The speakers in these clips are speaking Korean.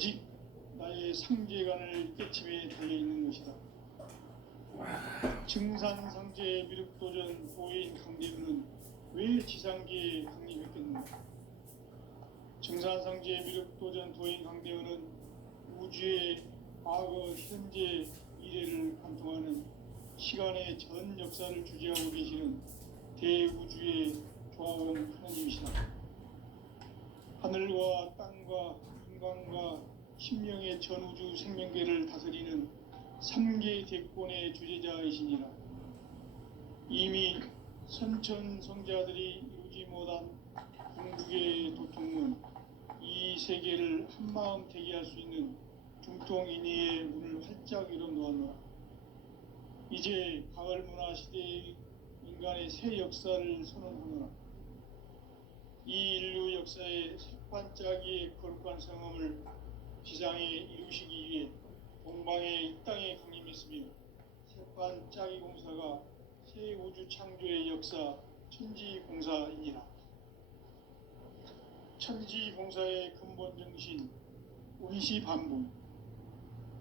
오직 나의 상제관을 깨침에 달려있는 것이다. 증산상제 미륵도전 보인 강대우는 왜 지상계에 강림했겠는가? 증산상제 미륵도전 도인 강대우는 우주의 과거, 현재, 미래를 관통하는 시간의 전 역사를 주재하고 계시는 대우주의 조화원 하나님이시다. 하늘과 땅과 인간과 신명의 전우주 생명계를 다스리는 3개 대권의 주재자이시니라. 이미 선천성자들이 이루지 못한 궁극의 도통문, 이 세계를 한마음 되게 할 수 있는 중통인의의 문을 활짝 열어놓았노라. 이제 가을 문화 시대의 인간의 새 역사를 선언하노라. 이 인류 역사의 색반짝이의 거룩한 성함을 지상에 이루시기 위해 동방의 이 땅에 강림했으며 색반짝이 공사가 새 우주 창조의 역사 천지봉사이니라. 천지봉사의 근본 정신 운시반분.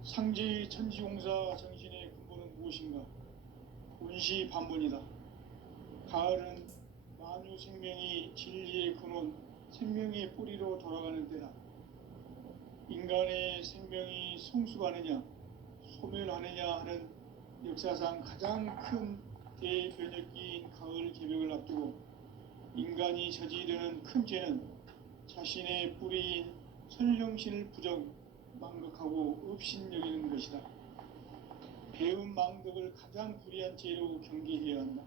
상제의 천지공사 정신의 근본은 무엇인가? 운시반분이다. 가을은 만유 생명이 진리의 근원, 생명의 뿌리로 돌아가는 때다. 인간의 생명이 성숙하느냐, 소멸하느냐 하는 역사상 가장 큰 대변혁기인 가을 개벽을 앞두고 인간이 저지르는 큰 죄는 자신의 뿌리인 선령신을 망각하고 업신여기는 것이다. 배음 망덕을 가장 불의한 죄로 경계해야 한다.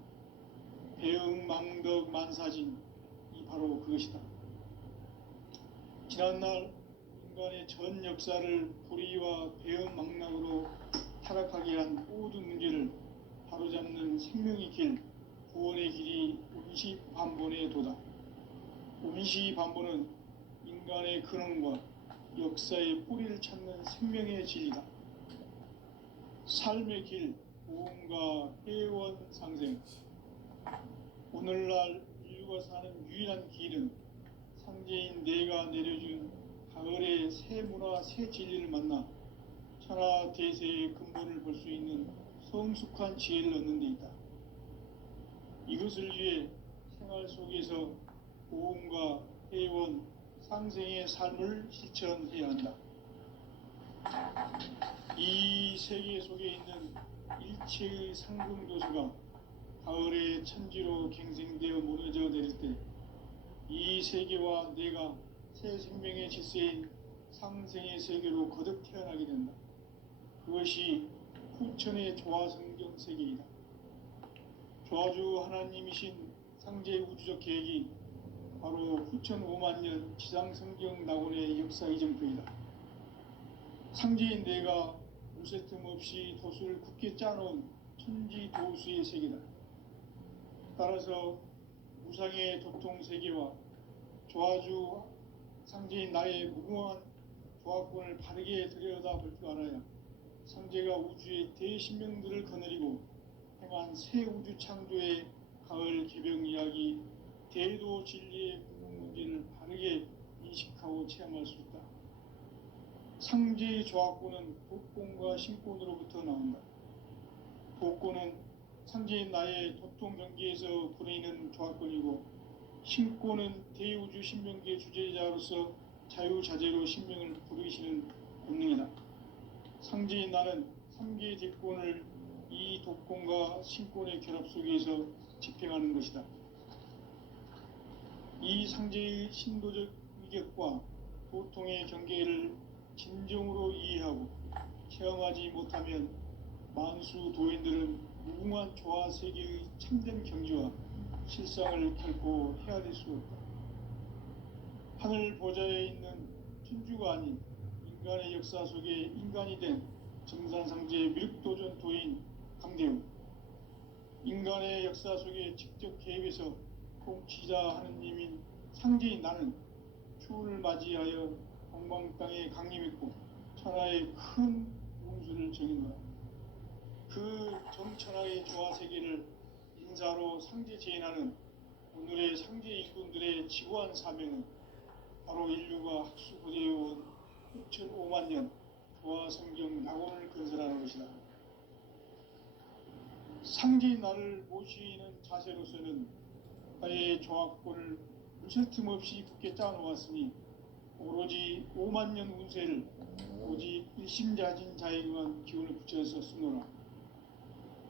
배음 망덕 만사진이 바로 그것이다. 지난날 인간의 전 역사를 불의와 배음 망락으로 타락하게 한 모든 문제를 바로잡는 생명의 길, 구원의 길이 운시반본의 도다. 운시반본은 인간의 근원과 역사의 뿌리를 찾는 생명의 진리다. 삶의 길, 보험과 회원 상생. 오늘날 인류가 사는 유일한 길은 상제인 내가 내려준 가을의 새 문화, 새 진리를 만나 천하 대세의 근본을 볼 수 있는 성숙한 지혜를 얻는 데 있다. 이것을 위해 생활 속에서 보험과 회원, 상생의 삶을 실천해야 한다. 이 세계 속에 있는 일체의 상금도수가 가을의 천지로 갱생되어 무너져 내릴 때 이 세계와 내가 새 생명의 질서인 상생의 세계로 거듭 태어나게 된다. 그것이 후천의 조화성경 세계이다. 조화주 하나님이신 상제 우주적 계획이 바로 후천 5만년 지상성경 낙원의 역사 이전표이다. 상제인 내가 무쇠 틈 없이 도수를 굳게 짜놓은 천지도수의 세계다. 따라서 무상의 도통세계와 조화주 상제인 나의 무궁한 조화권을 바르게 들여다볼 줄 알아야 상제가 우주의 대신명들을 거느리고 행한 새 우주 창조의 가을 개벽 이야기, 대도 진리의 궁극 문제를 바르게 인식하고 체험할 수 있다. 상제의 조화권은 도권과 신권으로부터 나온다. 도권은 상제인 나의 도통 경계에서 부리는 조화권이고, 신권은 대우주 신명계 주제자로서 자유자재로 신명을 부르시는 본능이다. 상제인 나는 3개의 대권을 이 도권과 신권의 결합 속에서 집행하는 것이다. 이 상제의 신도적 위격과 도통의 경계를 진정으로 이해하고 체험하지 못하면 만수 도인들은 무궁한 조화 세계의 참된 경지와 실상을 결코 헤아릴 수 없다. 하늘 보좌에 있는 천주가 아닌 인간의 역사 속에 인간이 된 증산상제 미륵도전 도인 강대우. 인간의 역사 속에 직접 개입해서 통치자 하느님인 상제인 나는 추운을 맞이하여 동방 땅에 강림했고 천하의 큰 운수를 정해놓아 그 정천하의 조화 세계를 인사로 상제 재현하는 오늘의 상제 일꾼들의 지구한 사명은 바로 인류가 학수고대해온 6,500만 5만 년 부와 성경 낙원을 건설하는 것이다. 상제인 나를 모시는 자세로서는 나의 종합권을 무쇠 틈 없이 굳게 짜놓았으니 오로지 5만 년 운세를 오직 일심자진 자에게만 기운을 붙여서 쓰노라.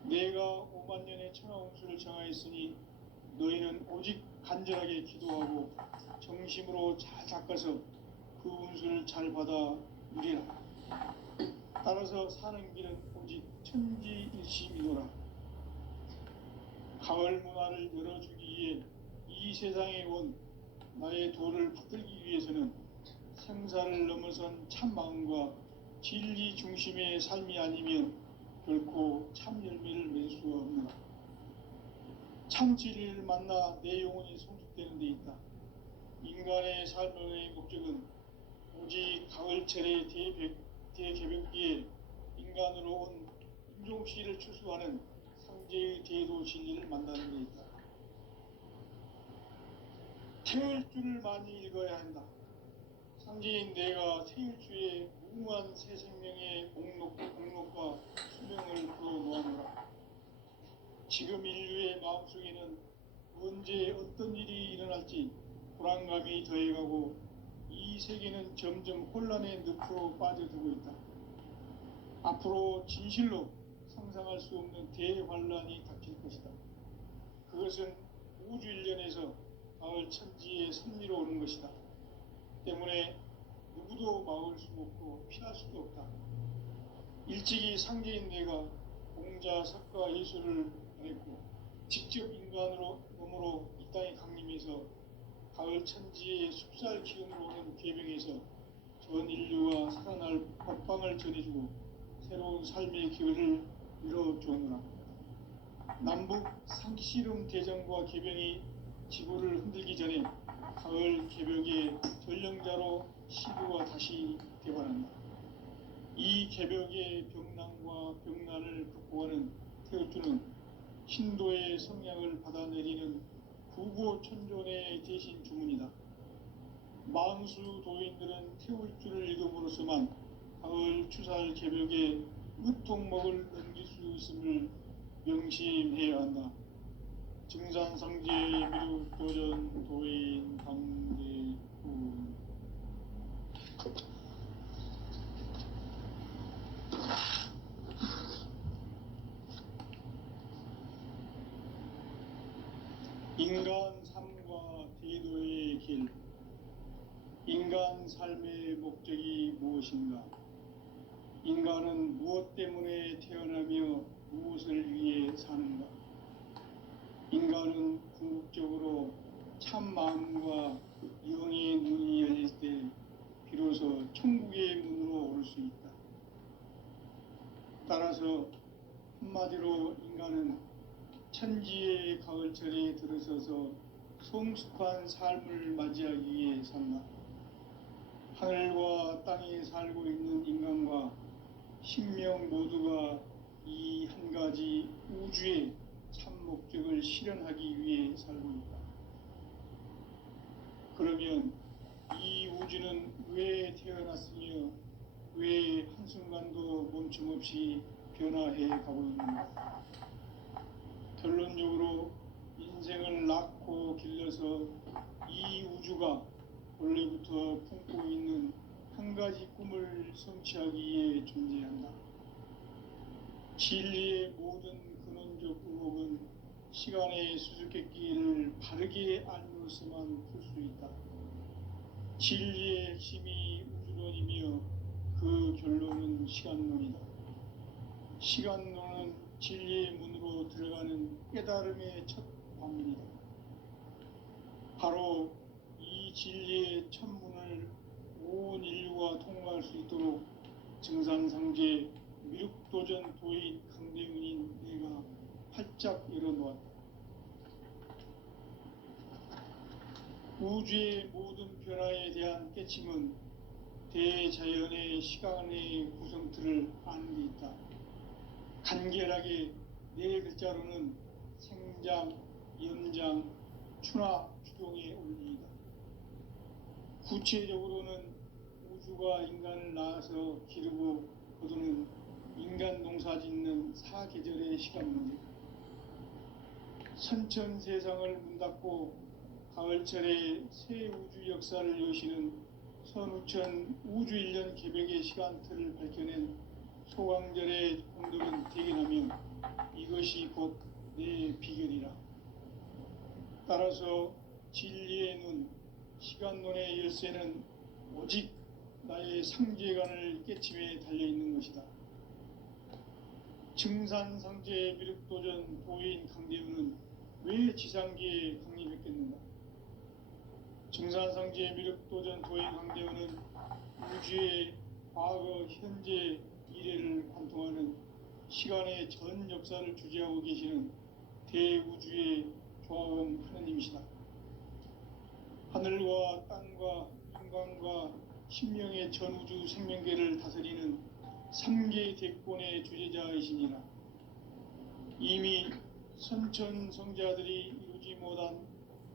내가 5만 년의 천하 운수를 정하였으니 너희는 오직 간절하게 기도하고 정심으로 잘 닦아서 그 운수를 잘 받아 누리라. 따라서 사는 길은 오직 천지일심이노라. 가을 문화를 열어주기 위해 이 세상에 온 나의 도를 붙들기 위해서는 생사를 넘어선 참 마음과 진리 중심의 삶이 아니면 결코 참 열매를 맺을 수가 없노라. 참 진리를 만나 내 영혼이 성숙되는 데 있다. 인간의 삶의 목적은 오직 가을철의 대개벽기에 인간으로 온 인종시를 추수하는 상제의 대도 진리를 만나는 데 있다. 태일주를 많이 읽어야 한다. 상제인 내가 태일주의 무궁한 새 생명의 공록과 수명을 불어놓아노라. 지금 인류의 마음속에는 언제 어떤 일이 일어날지 불안감이 더해가고 이 세계는 점점 혼란의 늪으로 빠져들고 있다. 앞으로 진실로 상상할 수 없는 대환란이 닥칠 것이다. 그것은 우주 일련에서 가을 천지의 섭리로 오는 것이다. 때문에 누구도 막을 수 없고 피할 수도 없다. 일찍이 상제인 내가 공자, 석가, 예술을 했고 직접 인간으로 몸으로 이 땅에 강림해서 가을 천지의 숲살 기운으로 오는 계명에서 전 인류가 살아날 법방을 전해주고 새로운 삶의 기회를 이뤄주었노라. 남북 상씨름 대전과 계병이 지구를 흔들기 전에 가을 개벽의 전령자로 시부가 다시 되어난다. 이 개벽의 병난과 병난을 극복하는 태울주는 신도의 성향을 받아내리는 구고천존의 대신 주문이다. 만수 도인들은 태울주를 읽음으로써만 가을 추살 개벽의 으통목을 넘길 수 있음을 명심해야 한다. 증산상제 미륵도전 도인 강대군. 인간 삶과 대도의 길. 인간 삶의 목적이 무엇인가? 인간은 무엇 때문에 태어나며 무엇을 위해 사는가? 인간은 궁극적으로 참 마음과 영의 눈이 열릴 때 비로소 천국의 문으로 올 수 있다. 따라서 한마디로 인간은 천지의 가을철에 들어서서 성숙한 삶을 맞이하기 위해 산다. 하늘과 땅에 살고 있는 인간과 신명 모두가 이 한 가지 우주의 참 목적을 실현하기 위해 살고 있다. 그러면 이 우주는 왜 태어났으며 왜 한순간도 멈춤없이 변화해 가고 있는가? 결론적으로 인생을 낳고 길러서 이 우주가 원래부터 품고 있는 한 가지 꿈을 성취하기 위해 존재한다. 진리의 모든 근원적 의혹은 시간의 수수께끼를 바르게 알므로서만 풀 수 있다. 진리의 핵심이 우주론이며 그 결론은 시간론이다. 시간론은 진리의 문으로 들어가는 깨달음의 첫 방문이다. 바로 이 진리의 첫 문을 온 인류가 통과할 수 있도록 증산상제 미륵도전 도인 강대훈인 내가 활짝 열어놓았다. 우주의 모든 변화에 대한 깨침은 대자연의 시간의 구성틀을 아는 데 있다. 간결하게 네 글자로는 생장, 연장, 추나 추동의 원리이다. 구체적으로는 우주가 하늘과 인간을 낳아서 기르고 거두는 인간 농사 짓는 사계절의 시간 문제, 선천 세상을 문 닫고 가을철에 새 우주 역사를 여시는 선우천 우주 1년 개벽의 시간틀을 밝혀낸 소강절의 공덕은 대견하며 이것이 곧 내 비결이라. 따라서 진리의 눈, 시간론의 열쇠는 오직 나의 상제관을 깨침에 달려있는 것이다. 증산상제 미륵도전 도인 강대우는 왜 지상기에 강림했겠는가? 증산상제 미륵도전 도인 강대우는 우주의 과거, 현재, 미래를 관통하는 시간의 전 역사를 주재하고 계시는 대우주의 조화원 하느님이시다. 하늘과 땅과 인간과 신명의 전우주 생명계를 다스리는 3개 대권의 주재자이시니라. 이미 선천성자들이 이루지 못한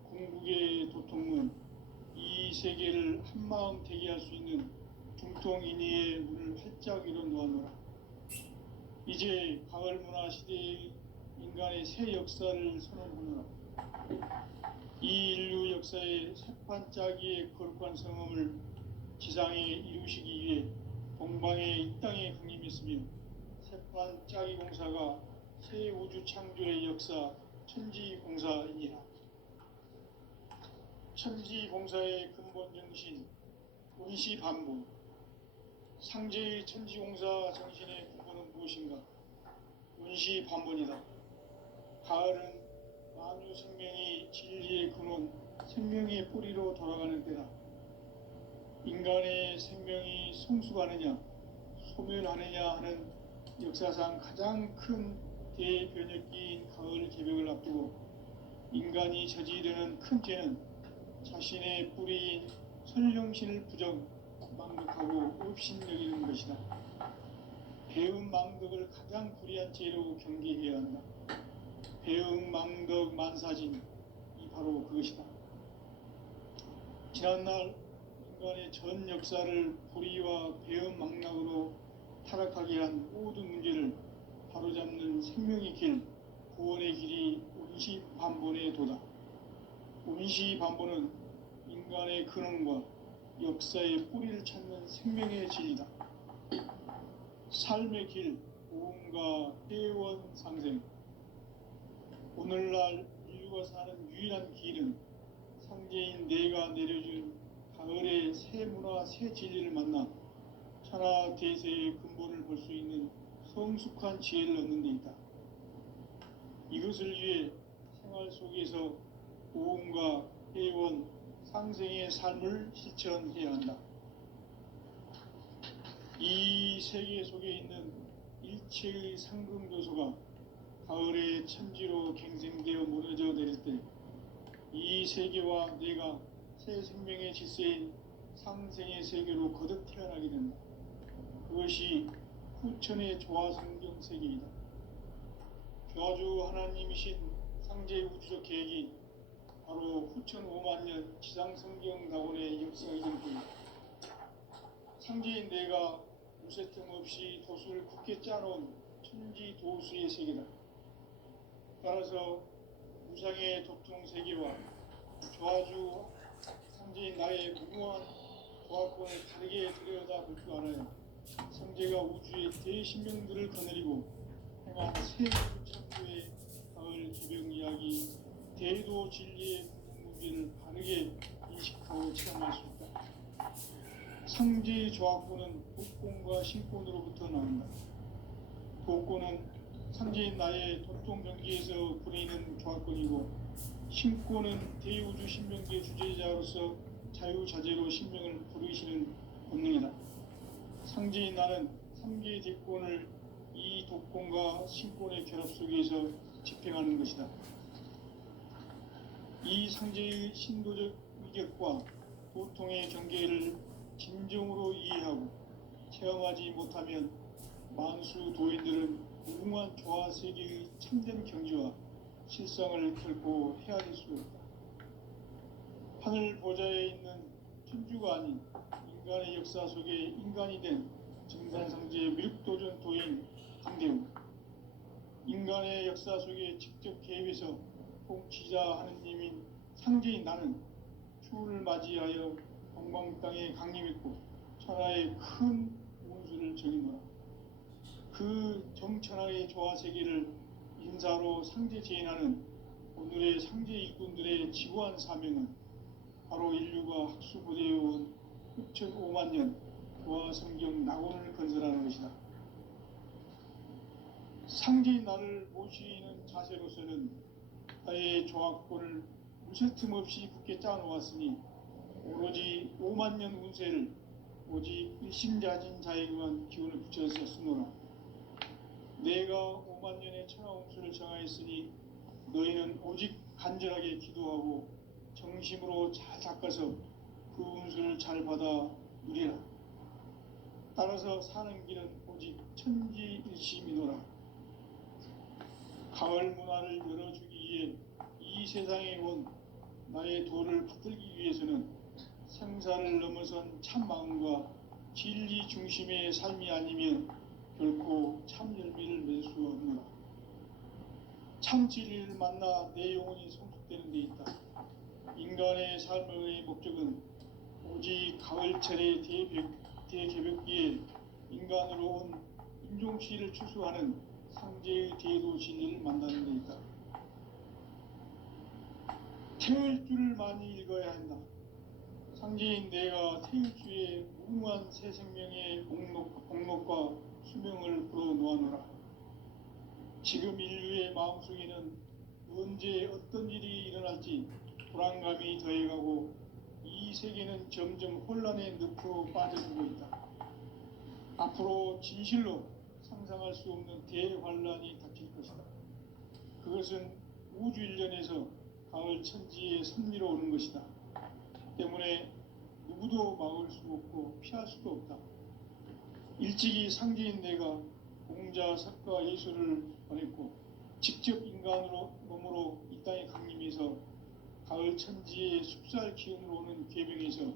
궁극의 도통문, 이 세계를 한마음 되게 할 수 있는 중통인의의 문을 활짝 열어 놓아노라. 이제 가을 문화 시대의 인간의 새 역사를 선언하노라. 이 인류 역사의 새판짜기의 거룩한 성험을 지상에 이루시기 위해 동방의 이 땅에 강림했으며 새판짜기 공사가 새 우주 창조의 역사 천지공사이니라. 천지공사의 근본 정신 운시반복. 상제의 천지공사 정신의 근본은 무엇인가? 운시반복이다. 가을은 만유 생명이 진리의 근원, 생명의 뿌리로 돌아가는 때다. 인간의 생명이 성숙하느냐, 소멸하느냐 하는 역사상 가장 큰 대변혁기인 가을 개벽을 앞두고 인간이 저지르는 큰 죄는 자신의 뿌리인 선령신을 망덕하고 업신여기는 것이다. 배음 망덕을 가장 불의한 죄로 경계해야 한다. 배음 망덕 만사진, 이 바로 그것이다. 지난날 인간의 전 역사를 불의와 배음 망락으로 타락하게 한 모든 문제를 바로잡는 생명의 길, 구원의 길이 운시반본의 도다. 운시반본은 인간의 근원과 역사의 뿌리를 찾는 생명의 진리다. 삶의 길, 오음과 회원 상생. 오늘날 인류가 사는 유일한 길은 상제인 내가 내려준 가을의 새 문화, 새 진리를 만나 천하 대세의 근본을 볼 수 있는 성숙한 지혜를 얻는 데 있다. 이것을 위해 생활 속에서 오음과 회원, 상생의 삶을 실천해야 한다. 이 세계 속에 있는 일체의 상승조소가 가을의 천지로 갱생되어 무너져 내릴 때 이 세계와 내가 새 생명의 질서인 상생의 세계로 거듭 태어나게 된다. 그것이 후천의 조화성경 세계이다. 조화주 하나님이신 상제의 우주적 계획이 바로 후천 5만년 지상성경 낙원의 역사의 전통이다. 상제인 내가 무쇠틈 없이 도수를 굳게 짜놓은 천지 도수의 세계다. 따라서 무상의 도통 세계와 조화주 상제인 나의 무모한 조화권을 다르게 들여다볼 줄 알아야 상제가 우주의 대신명들을 거느리고 행한 새 우주 창조의 가을 개벽 이야기, 대도 진리의 문제를 바르게 인식하고 체험할 수 있다. 상제의 조화권은 독권과 신권으로부터 나온다. 독권은 상제인 나의 도통 경기에서 부리는 조화권이고, 신권은 대우주 신명계 주제자로서 자유자재로 신명을 부르시는 본능이다. 상제인 나는 3개의 대권을 이 독권과 신권의 결합 속에서 집행하는 것이다. 이 상제의 신도적 위격과 도통의 경계를 진정으로 이해하고 체험하지 못하면 만수 도인들은 무궁한 조화 세계의 참된 경지와 실상을 결코 헤아릴 수 없다. 하늘 보좌에 있는 천주가 아닌 인간의 역사 속에 인간이 된 증산상제의 미륵도전 도인 강대우, 인간의 역사 속에 직접 개입해서 통치자 하느님인 상제인 나는 추운을 맞이하여 동방 땅에 강림했고 천하의 큰 운수를 정의노라. 그 정천하의 조화세계를 인사로 상제 제인하는 오늘의 상제 일꾼들의 지구한 사명은 바로 인류가 학수고대해온 6,500만 년 교화 성경 낙원을 건설하는 것이다. 상제인 나를 모시는 자세로서는 나의 조합권을 무쇠틈 없이 굳게 짜놓았으니 오로지 5만 년 운세를 오직 일심자진 자에게만 기운을 붙여서 쓰노라. 내가 5만 년의 천하 운수를 정하였으니 너희는 오직 간절하게 기도하고 정심으로 잘 닦아서 그 운수를 잘 받아 누리라. 따라서 사는 길은 오직 천지일심이노라. 가을 문화를 열어주기 위해 이 세상에 온 나의 도를 붙들기 위해서는 생사를 넘어선 참 마음과 진리 중심의 삶이 아니면 결코 참 열매를 맺을 수 없노라. 참 진리를 만나 내 영혼이 성숙되는 데 있다. 인간의 삶의 목적은 오직 가을철의 대개벽기에 인간으로 온 인종치를 추수하는 상제의 대도 진리를 만나는 데 있다. 태울 줄을 많이 읽어야 한다. 상제인 내가 태울주의 무궁한 새 생명의 목록과 수명을 불어놓아노라. 지금 인류의 마음속에는 언제 어떤 일이 일어날지 불안감이 더해가고 이 세계는 점점 혼란의 늪으로 빠져들고 있다. 앞으로 진실로 상상할 수 없는 대환란이 닥칠 것이다. 그것은 우주 일련에서 가을 천지의 섭리로 오는 것이다. 때문에 누구도 막을 수 없고 피할 수도 없다. 일찍이 상제인 내가 공자, 석가, 예수를 보냈고 직접 인간으로 몸으로 이 땅에 강림해서 가을 천지의 숲살 기운으로 오는 계명에서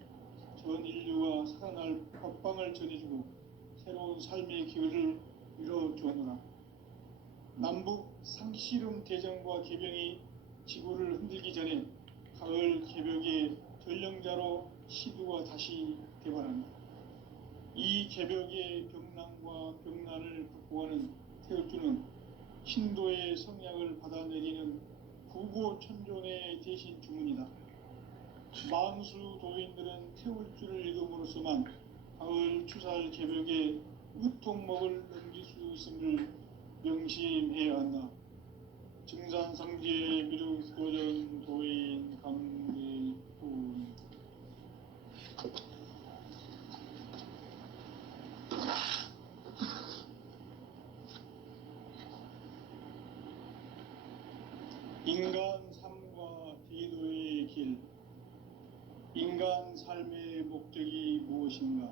전 인류가 살아날 법방을 전해주고 새로운 삶의 기회를 이뤄주었노라. 남북 상씨름 대전과 계병이 지구를 흔들기 전에 가을 개벽의 전령자로 시두가 다시 대발한다. 이 개벽의 병난과 병난을 극복하는 태울주는 신도의 성약을 받아내리는 구고천존의 대신 주문이다. 만수 도인들은 태울주를 읽음으로써만 가을 추살 개벽의 우통목을 넘길 수 있음을 명심해야 한다. 증산상제 미륵도전 도인 강대훈. 인간 삶과 대도의 길. 인간 삶의 목적이 무엇인가?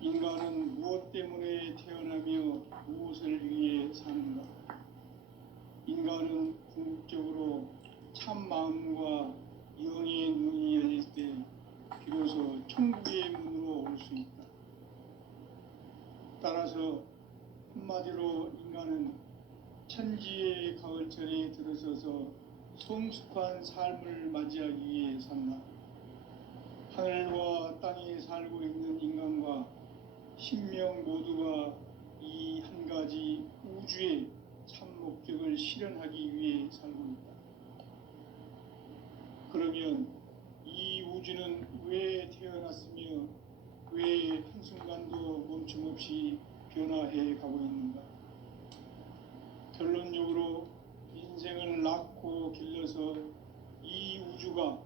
인간은 무엇 때문에 태어나며 무엇을 위해 사는가? 인간은 궁극적으로 참 마음과 영의 눈이 열릴 때 비로소 천국의 문으로 올 수 있다. 따라서 한마디로 인간은 천지의 가을철에 들어서서 성숙한 삶을 맞이하기 위해 산다. 하늘과 땅에 살고 있는 인간과 신명 모두가 이 한 가지 우주의 참 목적을 실현하기 위해 살고 있다. 그러면 이 우주는 왜 태어났으며 왜 한순간도 멈춤없이 변화해 가고 있는가? 결론적으로 인생을 낳고 길러서 이 우주가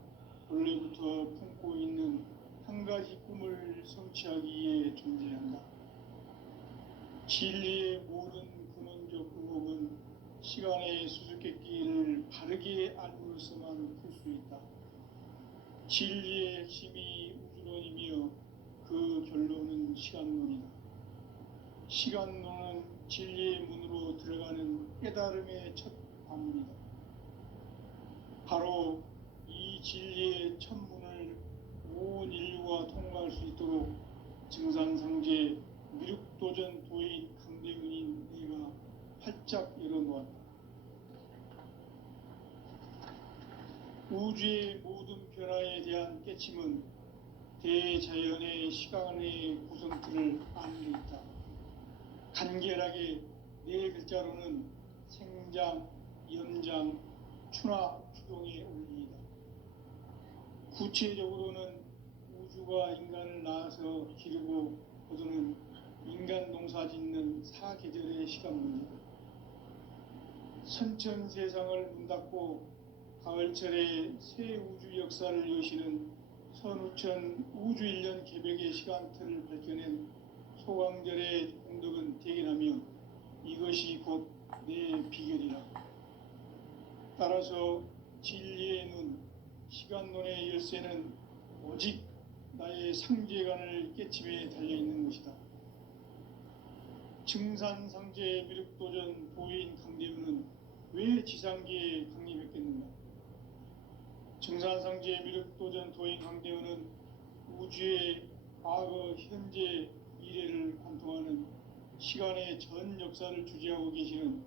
원래부터 품고 있는 한 가지 꿈을 성취하기 위해 존재한다. 진리의 모든 근원적 의혹은 시간의 수수께끼를 바르게 알므로서만 풀 수 있다. 진리의 핵심이 우주론이며 그 결론은 시간론이다. 시간론은 진리의 문으로 들어가는 깨달음의 첫 관문이다. 바로 이 진리의 첫 문을 온 인류가 통과할 수 있도록 증산상제 미륵도전 도인 강대근인 내가 활짝 열어놓았다. 우주의 모든 변화에 대한 깨침은 대자연의 시간의 구성틀을 아는 데 있다. 간결하게 네 글자로는 생장, 연장, 추나 추동의 원리이다. 구체적으로는 우주가 인간을 낳아서 기르고 거두는 인간 농사 짓는 사계절의 시간 문제다. 선천 세상을 문 닫고 가을철에 새 우주 역사를 여시는 선우천 우주 1년 개벽의 시간틀을 밝혀낸 소강절의 공덕은 대견하며 이것이 곧 내 비결이라. 따라서 진리의 눈, 시간론의 열쇠는 오직 나의 상제관을 깨침에 달려있는 것이다. 증산상제 미륵도전 도인 강대우는 왜 지상계에 강림했겠는가? 증산상제 미륵도전 도인 강대우는 우주의 과거, 현재, 미래를 관통하는 시간의 전 역사를 주재하고 계시는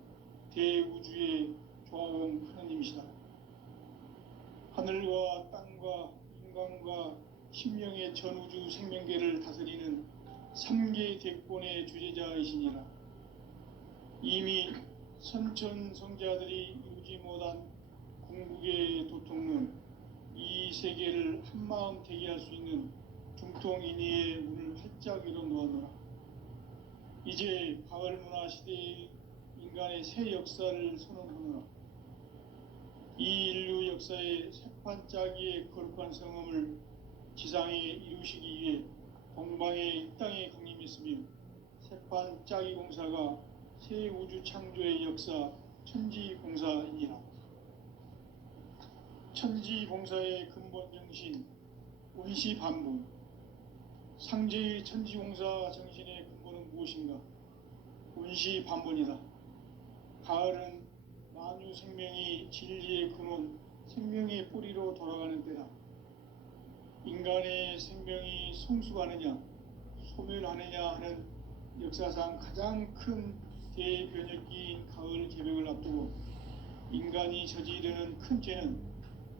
대우주의 조화원 하나님이시다. 하늘과 땅과 인간과 신명의 전우주 생명계를 다스리는 3개 대권의 주재자이시니라. 이미 선천성자들이 이루지 못한 궁극의 도통론, 이 세계를 한마음 되게 할 수 있는 중통인의의 문을 활짝 열어놓아노라. 이제 가을문화 시대의 인간의 새 역사를 선언하노라. 이 인류 역사의 새판짜기의 거룩한 성음을 지상에 이루시기 위해 동방에 이 땅에 강림했으며 새판짜기 공사가 새 우주 창조의 역사 천지공사이니라. 천지공사의 근본 정신 운시반분. 상제의 천지공사 정신의 근본은 무엇인가? 운시반분이다. 가을은 만유 생명이 진리의 근원, 생명의 뿌리로 돌아가는 때다. 인간의 생명이 성숙하느냐, 소멸하느냐 하는 역사상 가장 큰 대변혁기인 가을 개벽을 앞두고 인간이 저지르는 큰 죄는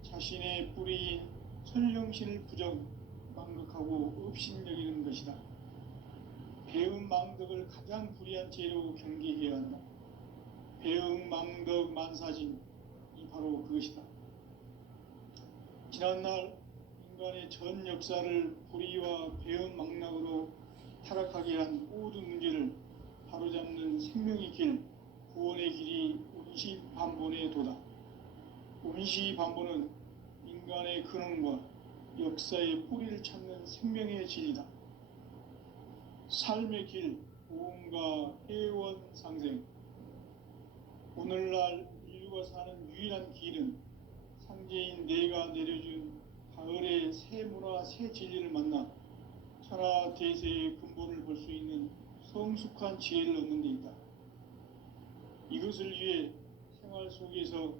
자신의 뿌리인 선령신을 부정, 망극하고 업신여기는 것이다. 배음 망덕을 가장 불의한 죄로 경계해야 한다. 배음 망덕 만사진, 이 바로 그것이다. 지난날 인간의 전 역사를 불의와 배음 망락으로 타락하게 한 모든 문제를 바로잡는 생명의 길, 구원의 길이 운시반본의 도다. 운시반본은 인간의 근원과 역사의 뿌리를 찾는 생명의 진리다. 삶의 길, 보험과 회원 상생. 오늘날 인류가 사는 유일한 길은 상제인 내가 내려준 가을의 새 문화, 새 진리를 만나 천하 대세의 근본을 볼 수 있는 성숙한 지혜를 얻는 데 있다. 이것을 위해 생활 속에서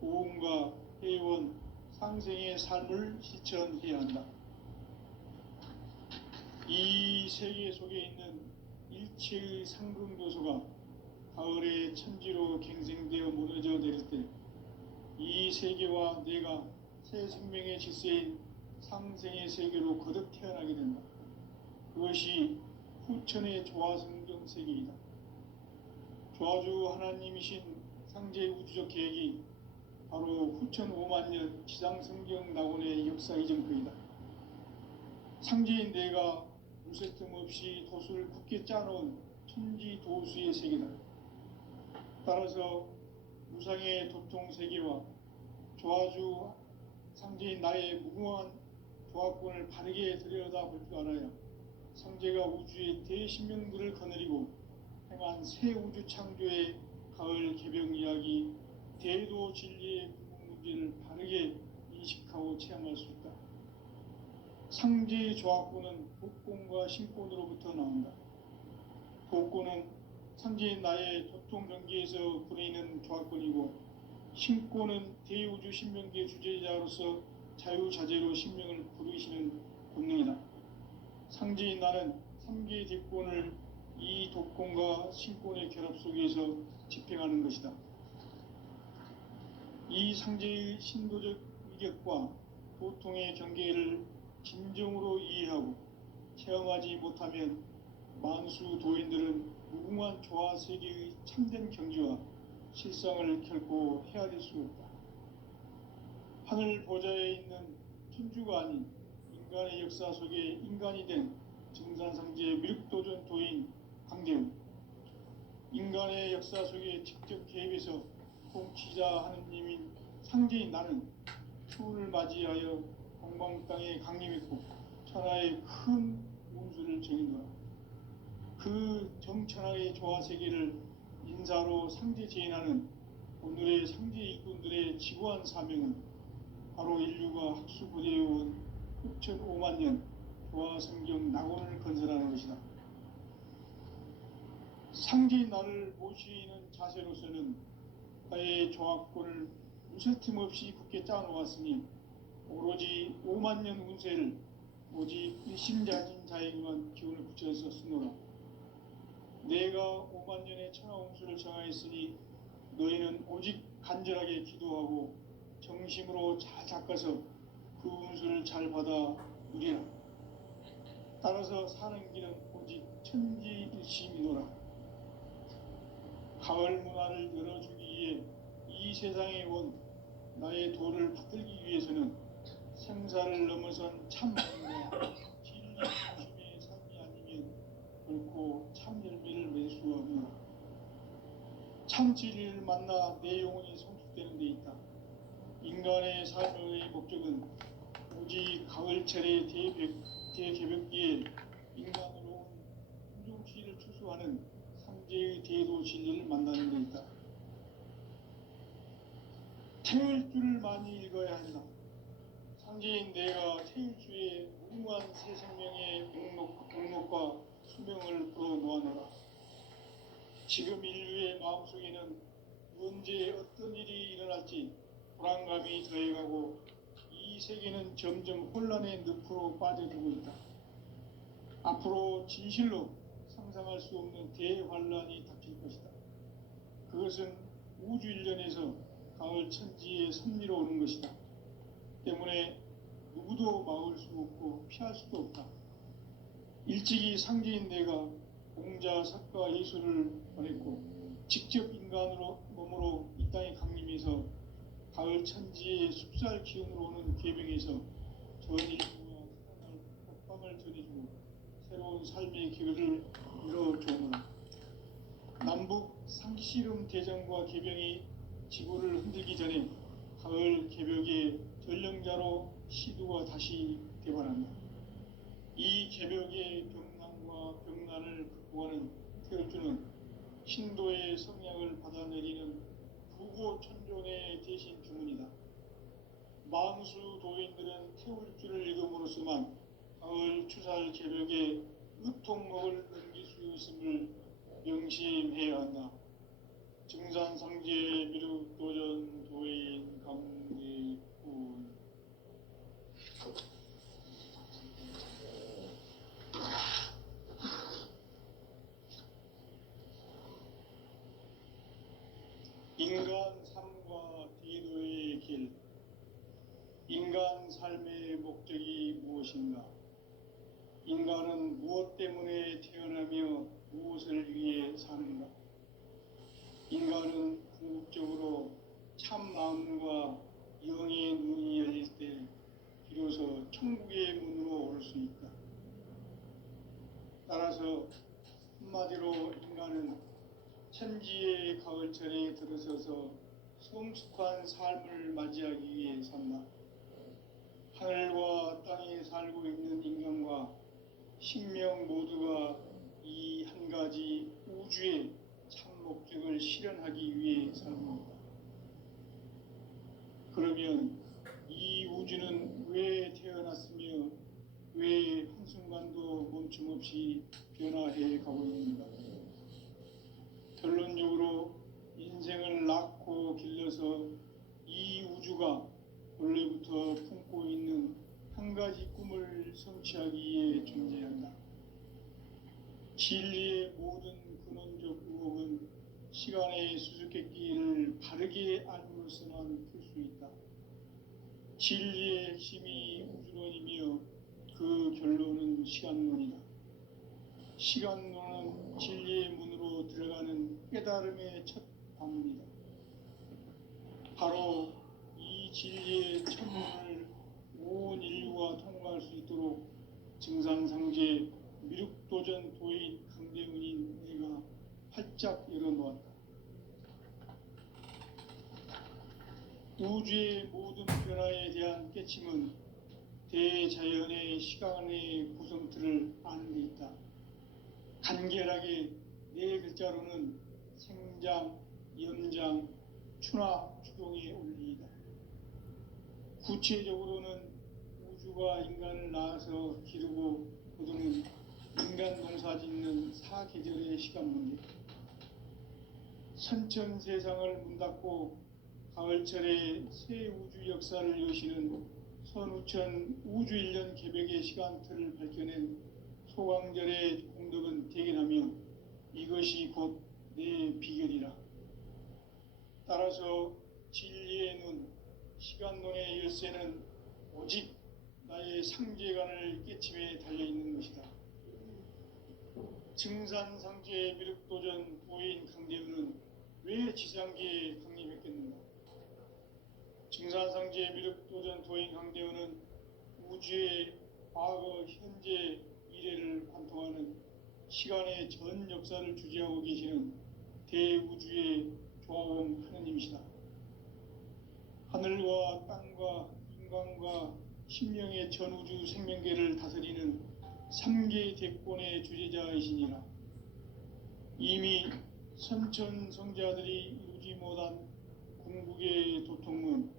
보험과 회원, 상생의 삶을 실천해야 한다. 이 세계 속에 있는 일체의 상승도소가 가을의 천지로 갱생되어 무너져 내릴 때 이 세계와 내가 새 생명의 질서인 상생의 세계로 거듭 태어나게 된다. 그것이 후천의 조화성경 세계이다. 조화주 하나님이신 상제 우주적 계획이 바로 후천 5만년 지상성경 낙원의 역사 이전표이다. 상제인 내가 무쇠뜸 없이 도수를 굳게 짜놓은 천지도수의 세계다. 따라서 무상의 도통 세계와 조화주 상제인 나의 무궁한 조화권을 바르게 들여다볼 줄 알아야 상제가 우주의 대신명들을 거느리고 행한 새 우주 창조의 가을 개벽 이야기, 대도 진리의 궁극 문제를 바르게 인식하고 체험할 수 있다. 상제의 조화권은 복권과 신권으로부터 나온다. 복권은 상제인 나의 도통 경계에서 부리는 조화권이고, 신권은 대우주 신명계 주제자로서 자유자재로 신명을 부르시는 본능이다. 상제인 나는 3개 뒷권을 이 독권과 신권의 결합 속에서 집행하는 것이다. 이 상제의 신도적 위격과 도통의 경계를 진정으로 이해하고 체험하지 못하면 만수 도인들은 무궁한 조화 세계의 참된 경지와 실상을 결코 헤아릴 수 없다. 하늘 보좌에 있는 천주가 아닌 인간의 역사 속에 인간이 된 증산상제의 미륵도전 도인 강대우, 인간의 역사 속에 직접 개입해서 통치자 하느님인 상제인 나는 추운을 맞이하여 동방 땅에 강림했고 천하의 큰 운수를 정인노라. 그 정천하의 조화세계를 인사로 상제 제인하는 오늘의 상제 일꾼들의 지구한 사명은 바로 인류가 학수고대해온 6,500만 년 조화성경 낙원을 건설하는 것이다. 상제인 나를 모시는 자세로서는 나의 조합권을 무쇠틈 없이 굳게 짜놓았으니 오로지 5만 년 운세를 오직 일심자진 자에게만 기운을 붙여서 쓰노라. 내가 5만 년의 천하 운수를 정하였으니 너희는 오직 간절하게 기도하고 정심으로 잘 닦아서 그 운수를 잘 받아 누리라. 따라서 사는 길은 오직 천지일심이노라. 가을 문화를 열어주기 위해 이 세상에 온 나의 도를 붙들기 위해서는 생사를 넘어선 참만과 진리 중심의 삶이 아니면 결코 참 열매를 맺을 수 없노라. 참 진리를 만나 내 영혼이 성숙되는 데 있다. 인간의 삶의 목적은 오직 가을철의 대개벽기에 인간으로 온 품종시를 추수하는 상제의 대도 진리를 만나는 데 있다. 태울 줄을 많이 읽어야 한다. 상제인 내가 태울 주의 무궁한 새 생명의 목록과 수명을 풀어놓아노라. 지금 인류의 마음속에는 언제 어떤 일이 일어날지 불안감이 더해가고 이 세계는 점점 혼란의 늪으로 빠져들고 있다. 앞으로 진실로 상상할 수 없는 대환란이 닥칠 것이다. 그것은 우주 일련에서 가을 천지의 섭리로 오는 것이다. 때문에 누구도 막을 수 없고 피할 수도 없다. 일찍이 상제인 내가 공자, 석가, 예수를 보냈고 직접 인간으로 몸으로 이 땅에 강림해서 가을 천지의 숲살 기운으로 오는 계명에서 전 인류와 세상을 법방을 전해주고 새로운 삶의 기회를 이뤄주오노라. 남북 상씨름 대전과 개병이 지구를 흔들기 전에 가을 개벽의 전령자로 시두가 다시 되관한다. 이 개벽의 병난과 병난을 극복하는 태울주는 신도의 성향을 받아내리는 부고천존의 대신 주문이다. 만수 도인들은 태울주를 읽음으로써만 가을 추살 개벽에 의통목을 넘길 수 있음을 명심해야 한다. 증산상제 미륵도전 도인 강대훈. 인간 삶과 디도의 길. 인간 삶의 목적이 무엇인가? 인간은 무엇 때문에 태어나며 무엇을 위해 사는가? 인간은 궁극적으로 참 마음과 영의 눈이 열릴 때 비로소 천국의 문으로 올 수 있다. 따라서 한마디로 인간은 천지의 가을철에 들어서서 성숙한 삶을 맞이하기 위해 산다. 하늘과 땅에 살고 있는 인간과 신명 모두가 이 한 가지 우주의 참 목적을 실현하기 위해 사는 것이다. 그러면 이 우주는 왜 태어났으며 왜 한순간도 멈춤없이 변화해 가고 있는가? 결론적으로 인생을 낳고 길러서 이 우주가 원래부터 품고 있는 한 가지 꿈을 성취하기 위해 존재한다. 진리의 모든 근원적 의혹은 시간의 수수께끼를 바르게 알므로서만 풀 수 있다. 진리의 핵심이 우주론이며 그 결론은 시간론이다. 시간론은 진리의 문으로 들어가는 깨달음의 첫 방문이다. 바로 이 진리의 첫 문을 온 인류가 통과할 수 있도록 증상상제 미륵도전 도인 강대훈인 내가 활짝 열어놓았다. 우주의 모든 변화에 대한 깨침은 대자연의 시간의 구성틀을 아는 데 있다. 간결하게 네 글자로는 생장, 연장, 추나 추동의 원리이다. 구체적으로는 우주가 인간을 낳아서 기르고 거두는 인간 농사 짓는 사계절의 시간 문제, 선천 세상을 문 닫고 가을철에 새 우주 역사를 여시는 선우천 우주 1년 개벽의 시간틀을 밝혀낸 소강절의 공덕은 대견하며 이것이 곧 내 비결이라. 따라서 진리의 눈, 시간론의 열쇠는 오직 나의 상제관을 깨침에 달려있는 것이다. 증산상제 미륵도전 도인 강대훈은 왜 지상계에 강림했겠는가? 증산상제 미륵도전 도인 강대훈은 우주의 과거, 현재, 미래를 관통하는 시간의 전 역사를 주재하고 계시는 대우주의 조화원 하느님이시다. 하늘과 땅과 인간과 신명의 전우주 생명계를 다스리는 3개 대권의 주제자이시니라. 이미 선천성자들이 이루지 못한 궁극의 도통은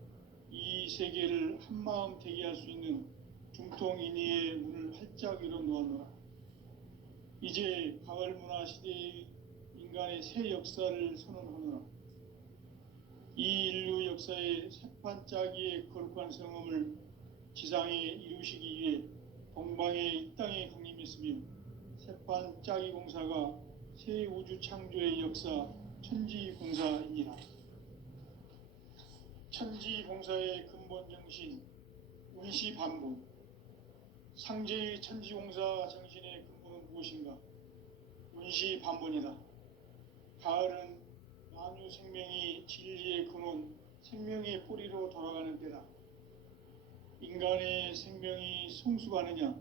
이 세계를 한마음 되게 할 수 있는 중통인의의 문을 활짝 열어놓았노라. 이제 가을문화 시대의 인간의 새 역사를 선언하노라. 이 인류 역사의 새판짜기의 거룩한 성음을 지상에 이루시기 위해 동방의 이 땅에 강림했으며 새판짜기 공사가 새 우주 창조의 역사 천지공사이니라. 천지공사의 근본 정신 운시반분, 상제의 천지공사 정신의 근본은 무엇인가? 운시반분이다. 가을은 만유 생명이 진리의 근원, 생명의 뿌리로 돌아가는 때다. 인간의 생명이 성숙하느냐,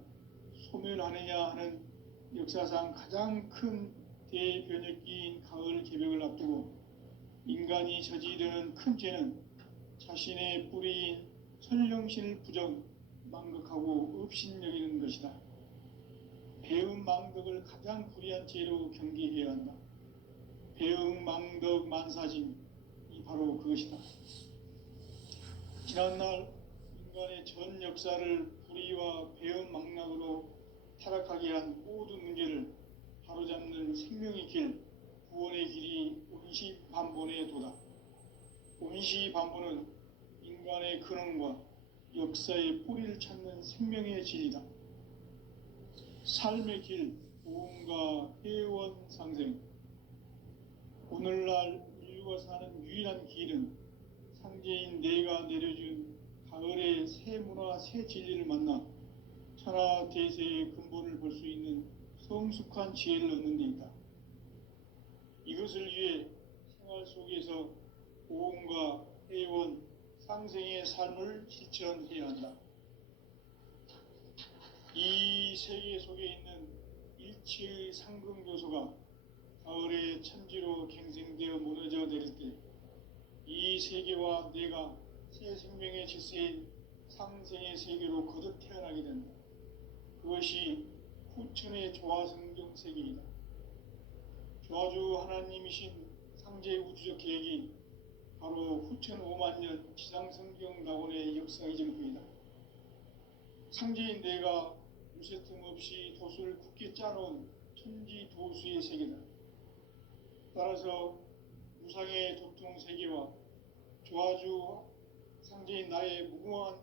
소멸하느냐 하는 역사상 가장 큰 대변혁기인 가을 개벽을 앞두고 인간이 저지르는 큰 죄는 자신의 뿌리인 설령신을 부정, 망극하고 업신여기는 것이다. 배음 망덕을 가장 불의한 죄로 경계해야 한다. 배음 망덕 만사짐이 바로 그것이다. 지난날 인간의 전 역사를 불의와 배음 망락으로 타락하게 한 모든 문제를 바로잡는 생명의 길, 구원의 길이 온시반본의 도다. 온시반본은 인간의 근원과 역사의 뿌리를 찾는 생명의 진리다. 삶의 길, 보험과 회원 상생. 오늘날 인류가 사는 유일한 길은 상제인 내가 내려준 가을의 새 문화, 새 진리를 만나 천하 대세의 근본을 볼 수 있는 성숙한 지혜를 얻는 데 있다. 이것을 위해 생활 속에서 보험과 회원, 상생의 삶을 실천해야 한다. 이 세계 속에 있는 일체의 상금교소가 가을의 천지로 갱생되어 무너져 내릴 때 이 세계와 내가 새 생명의 질서인 상생의 세계로 거듭 태어나게 된다. 그것이 후천의 조화성경 세계이다. 조화주 하나님이신 상제 우주적 계획이 바로 후천 5만년 지상성경 낙원의 역사의 정부이다. 상제인 내가 요새 틈없이 도수를 굳게 짜놓은 천지 도수의 세계다. 따라서 무상의 도통 세계와 조화주 상제인 나의 무궁한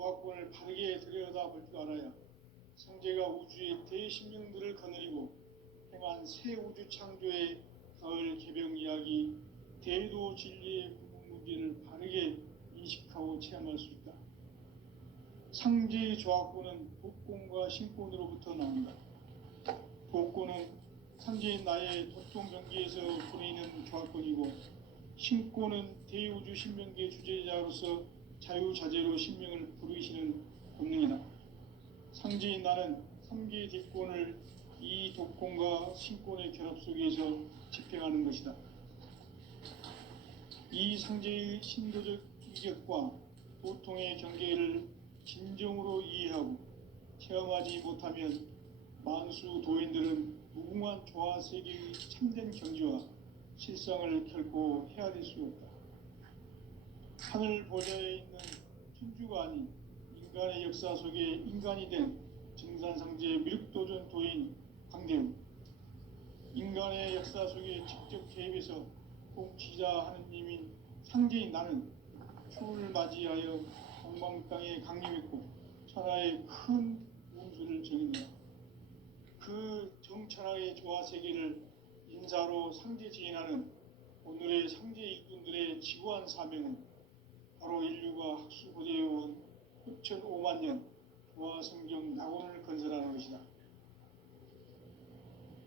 조합권을 바르게 들여다볼 줄 알아야 성제가 우주의 대신령들을 거느리고 행한 새 우주 창조의 가을 개병 이야기, 대도 진리의 궁극문제를 바르게 인식하고 체험할 수 있다. 상제의 조합권은 복권과 신권으로부터 나온다. 복권은 상제인 나의 도통 경계에서 보내는 조합권이고, 신권은 대우주 신명계 주제자로서 자유자재로 신명을 부르시는 본능이다. 상제인 나는 3개의 뒷권을 이 독권과 신권의 결합 속에서 집행하는 것이다. 이 상제의 신도적 이격과 도통의 경계를 진정으로 이해하고 체험하지 못하면 만수 도인들은 무궁한 조화 세계의 참된 경지와 실상을 결코 헤아릴 수 없다. 하늘 보좌에 있는 천주가 아닌 인간의 역사 속에 인간이 된 증산상제 미륵도전 도인 강대우, 인간의 역사 속에 직접 개입해서 공치자 하느님인 상제인 나는 추운을 맞이하여 동방 땅에 강림했고 천하의 큰 운수를 정했노라. 그 정천하의 조화 세계를 인사로 상제 지인하는 오늘의 상제 일꾼들의 지구한 사명은 바로 인류가 학수고대해온 6,500만 년 조화 성경 낙원을 건설하는 것이다.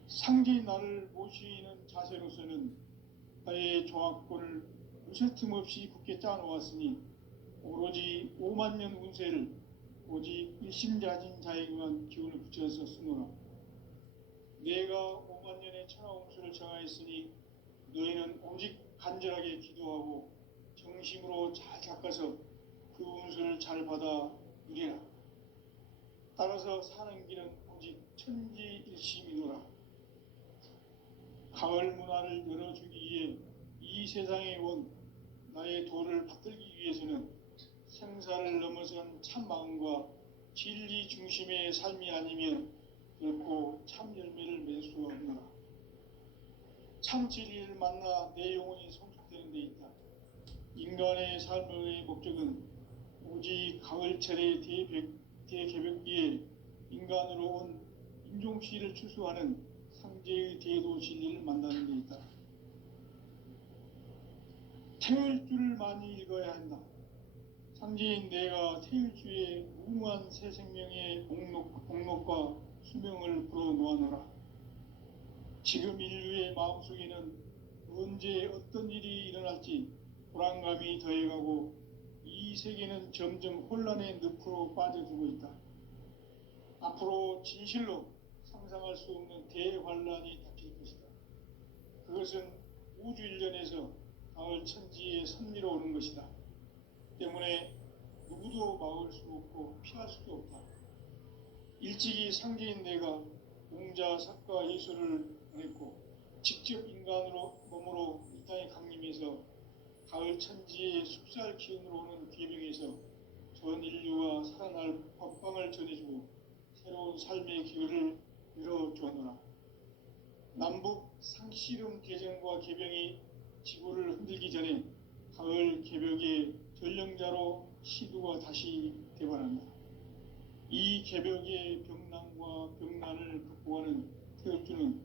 상제인 나를 모시는 자세로서는 나의 조합권을 무쇠틈 없이 굳게 짜놓았으니 오로지 5만 년 운세를 오직 일심자진 자에게만 기운을 붙여서 쓰노라. 내가 5만 년의 천하운수를 정하였으니 너희는 오직 간절하게 기도하고 정심으로 잘 닦아서 그 운수를 잘 받아 누리라. 따라서 사는 길은 오직 천지일심이노라. 가을 문화를 열어주기 위해 이 세상에 온 나의 도를 받들기 위해서는 생사를 넘어선 참 마음과 진리 중심의 삶이 아니면 결코 참 열매를 맺을 수 없노라. 참 진리를 만나 내 영혼이 성숙되는 데 있다. 인간의 삶의 목적은 오직 가을철의 대개벽기에 인간으로 온 인종시를 추수하는 상제의 대도 진리를 만나는 데 있다. 태일주를 많이 읽어야 한다. 상제인 내가 태일주의 무궁한 새 생명의 복록과 수명을 불어놓아노라. 지금 인류의 마음속에는 언제 어떤 일이 일어날지 불안감이 더해가고 이 세계는 점점 혼란의 늪으로 빠져들고 있다. 앞으로 진실로 상상할 수 없는 대환란이 닥칠 것이다. 그것은 우주 일련에서 가을 천지에 선미로 오는 것이다. 때문에 누구도 막을 수 없고 피할 수도 없다. 일찍이 상제인 내가 공자, 사과, 예술을 보냈고 직접 인간으로 몸으로 이 땅에 강림해서 가을 천지의 숲살 기운으로 오는 귀병에서 전 인류와 살아날 법방을 전해주고 새로운 삶의 기회를 열어주었노라. 남북 상씨름 개정과 개병이 지구를 흔들기 전에 가을 개벽의 전령자로 시두가 다시 대발한다. 이 개벽의 병난과 병난을 극복하는 태울주는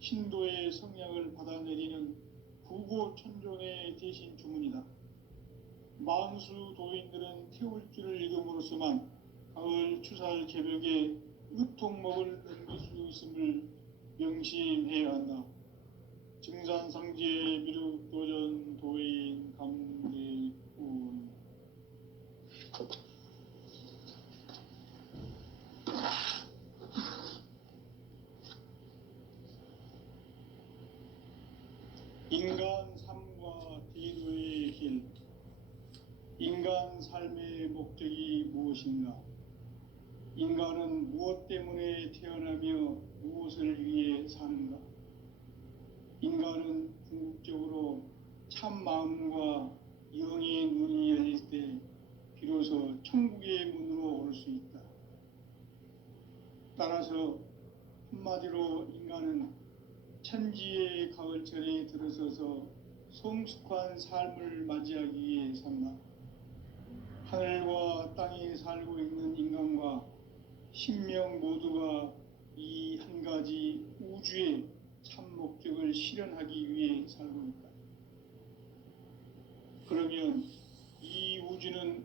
신도의 성량을 받아내리는 부고천존의 대신 주문이다. 만수 도인들은 태울주를 읽음으로써만 가을 추살 개벽에 의통목을 넘길 수 있음을 명심해야 한다. 증산상제 미륵도전 도인 감대군. 인간 삶과 대도의 길. 인간 삶의 목적이 무엇인가? 인간은 무엇 때문에 태어나며 무엇을 위해 사는가? 인간은 궁극적으로 참 마음과 영의 눈이 열릴 때 비로소 천국의 문으로 올 수 있다. 따라서 한마디로 인간은 천지의 가을철에 들어서서 성숙한 삶을 맞이하기 위해 산다. 하늘과 땅에 살고 있는 인간과 신명 모두가 이 한 가지 우주의 참 목적을 실현하기 위해 살고 있다. 그러면 이 우주는